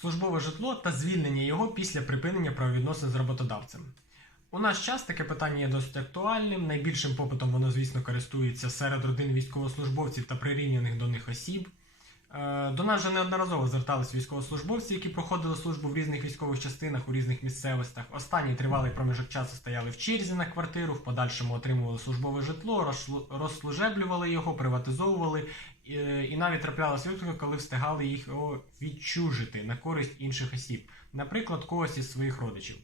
службове житло та звільнення його після припинення правовідносин з роботодавцем. У наш час таке питання є досить актуальним. Найбільшим попитом воно, звісно, користується серед родин військовослужбовців та прирівняних до них осіб. Е, До нас вже неодноразово звертались військовослужбовці, які проходили службу в різних військових частинах у різних місцевостях. Останній тривалий проміжок часу стояли в черзі на квартиру, в подальшому отримували службове житло, розслужеблювали його, приватизовували. І навіть траплялися випадки, коли встигали їх відчужити на користь інших осіб, наприклад, когось із своїх родичів.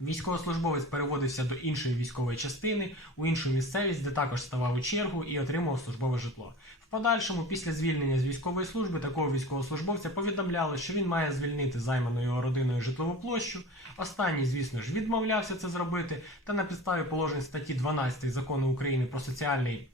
Військовослужбовець переводився до іншої військової частини, у іншу місцевість, де також ставав у чергу і отримував службове житло. В подальшому, після звільнення з військової служби, такого військовослужбовця повідомляли, що він має звільнити займану його родиною житлову площу. Останній, звісно ж, відмовлявся це зробити, та на підставі положень статті 12 закону України про соціальний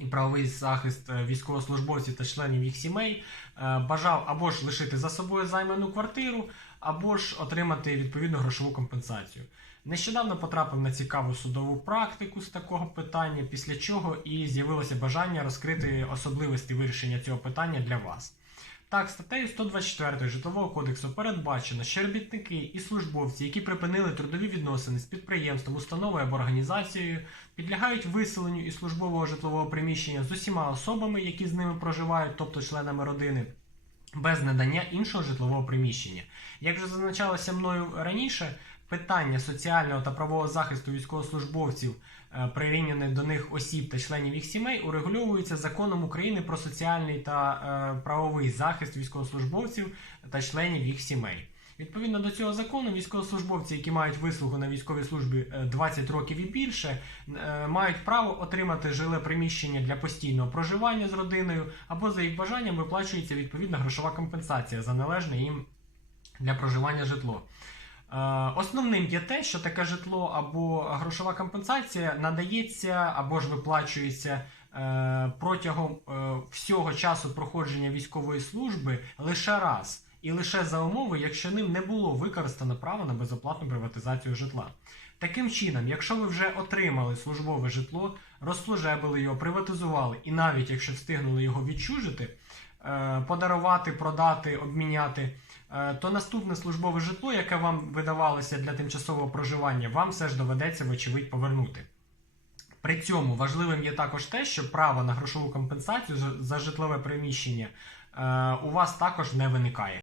і правовий захист е, військовослужбовців та членів їх сімей е, бажав або ж лишити за собою займану квартиру, або ж отримати відповідну грошову компенсацію. Нещодавно потрапив на цікаву судову практику з такого питання, після чого і з'явилося бажання розкрити особливості вирішення цього питання для вас. Так, статтею 124 Житлового кодексу передбачено, що робітники і службовці, які припинили трудові відносини з підприємством, установою або організацією, підлягають виселенню із службового житлового приміщення з усіма особами, які з ними проживають, тобто членами родини, без надання іншого житлового приміщення. Як вже зазначалося мною раніше, питання соціального та правового захисту військовослужбовців, е, прирівняних до них осіб та членів їх сімей, урегульовується законом України про соціальний та е, правовий захист військовослужбовців та членів їх сімей. Відповідно до цього закону, військовослужбовці, які мають вислугу на військовій службі е, 20 років і більше, е, мають право отримати жиле приміщення для постійного проживання з родиною, або за їх бажанням виплачується відповідна грошова компенсація за належне їм для проживання житло. Е, Основним є те, що таке житло або грошова компенсація надається або ж виплачується е, протягом е, всього часу проходження військової служби лише раз. І лише за умови, якщо ним не було використано право на безоплатну приватизацію житла. Таким чином, якщо ви вже отримали службове житло, розслужебили його, приватизували, і навіть якщо встигнули його відчужити, подарувати, продати, обміняти, е, то наступне службове житло, яке вам видавалося для тимчасового проживання, вам все ж доведеться, вочевидь, повернути. При цьому важливим є також те, що право на грошову компенсацію за- за житлове приміщення е, у вас також не виникає.